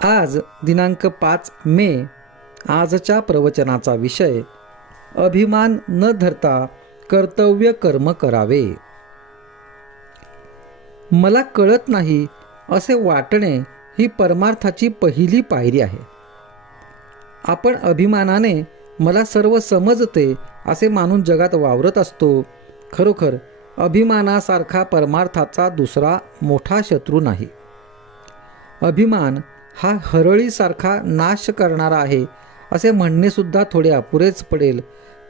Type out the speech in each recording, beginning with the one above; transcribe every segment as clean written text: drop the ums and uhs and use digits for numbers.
आज दिनांक 5 मे. आजच्या प्रवचनाचा विषय अभिमान न धरता कर्तव्य कर्म करावे. मला कळत नाही असे वाटणे ही परमार्थाची पहिली पायरी आहे. आपण अभिमानाने मला सर्व समजते असे मानून जगात वावरत असतो. खरोखर अभिमानासारखा परमार्थाचा दुसरा मोठा शत्रू नाही. अभिमान हा हरळीसारखा नाश करणारा आहे असे म्हणणेसुद्धा थोडे अपुरेच पडेल,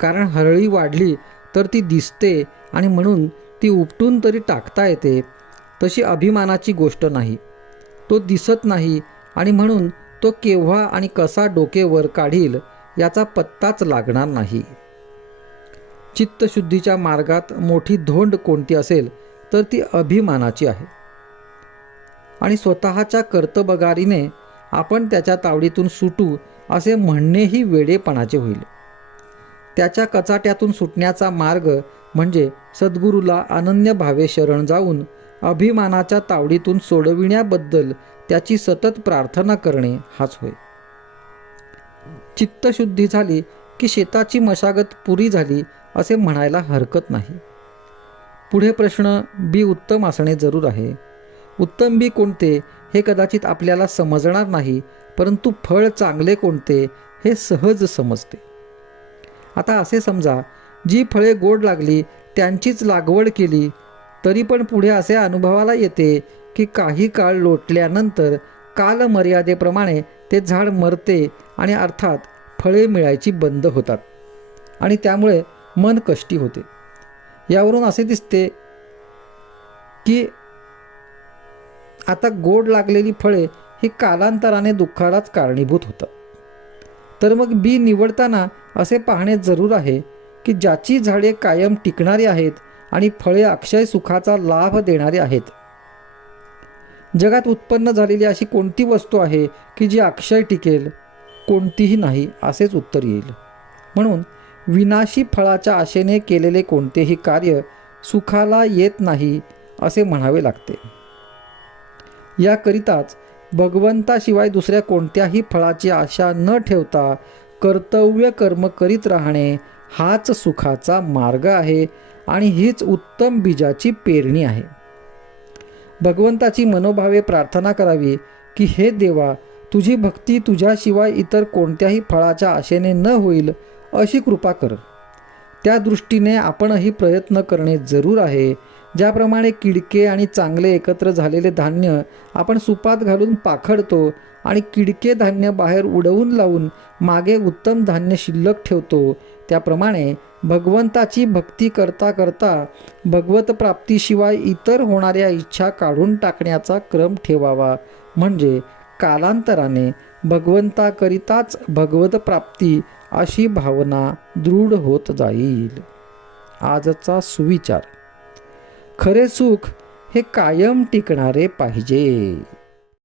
कारण हरळी वाढली तर ती दिसते आणि म्हणून ती उपटून तरी टाकता येते. तशी अभिमानाची गोष्ट नाही. तो दिसत नाही आणि म्हणून तो केव्हा आणि कसा डोके वर काढील याचा पत्ताच लागणार नाही. चित्तशुद्धीच्या मार्गात मोठी धोंड कोणती असेल तर ती अभिमानाची आहे. आणि स्वतःच्या कर्तबगारीने आपण त्याच्या तावडीतून सुटू असे म्हणणेही वेडेपणाचे होईल. त्याच्या कचाट्यातून सुटण्याचा मार्ग म्हणजे सद्गुरूला अनन्य भावे शरण जाऊन अभिमानाच्या तावडीतून सोडविण्याबद्दल त्याची सतत प्रार्थना करणे हाच होय. चित्तशुद्धी झाली की शेताची मशागत पुरी झाली असे म्हणायला हरकत नाही. पुढे प्रश्न बी उत्तम असणे जरूर आहे. उत्तम बी कोणते हे कदाचित आपल्याला समजणार नाही, परंतु फळ चांगले कोणते हे सहज समजते. आता असे समजा, जी फळे गोड लागली त्यांचीच लागवड केली तरी पण पुढे असे अनुभवाला येते की काही काळ लोटल्यानंतर कालमर्यादेप्रमाणे ते झाड मरते आणि अर्थात फळे मिळायची बंद होतात आणि त्यामुळे मन कष्टी होते. यावरून असे दिसते की आता गोड लागलेली फळे ही कालांतराने दुःखालाच कारणीभूत होतात. तर मग बी निवडताना असे पाहणे जरूर आहे की ज्याची झाडे कायम टिकणारी आहेत आणि फळे अक्षय सुखाचा लाभ देणारी आहेत. जगात उत्पन्न झालेली अशी कोणती वस्तू आहे की जी अक्षय टिकेल? कोणतीही नाही असेच उत्तर येईल. म्हणून विनाशी फळाच्या आशेने केलेले कोणतेही कार्य सुखाला येत नाही असे म्हणावे लागते. याकरिताच भगवंताशिवाय दुसऱ्या कोणत्याही फळाची आशा न ठेवता कर्तव्य कर्म करीत राहणे हाच सुखाचा मार्ग आहे आणि हीच उत्तम बीजाची पेरणी आहे. भगवंताची मनोभावे प्रार्थना करावी की हे देवा, तुझी भक्ती तुझ्याशिवाय इतर कोणत्याही फळाच्या आशेने न होईल अशी कृपा कर. त्या दृष्टीने आपणही प्रयत्न करणे जरूर आहे. ज्याप्रमाणे किडके आणि चांगले एकत्र झालेले धान्य आपण सुपात घालून पाखडतो आणि किडके धान्य बाहेर उडवून लावून मागे उत्तम धान्य शिल्लक ठेवतो, त्याप्रमाणे भगवंताची भक्ती करता करता भगवत प्राप्तीशिवाय इतर होणाऱ्या इच्छा काढून टाकण्याचा क्रम ठेवावा. म्हणजे कालांतराने भगवंताकरिताच भगवत प्राप्ती अशी भावना दृढ होत जाईल. आजचा सुविचार: खरे सुख हे कायम टिकणारे पाहिजे.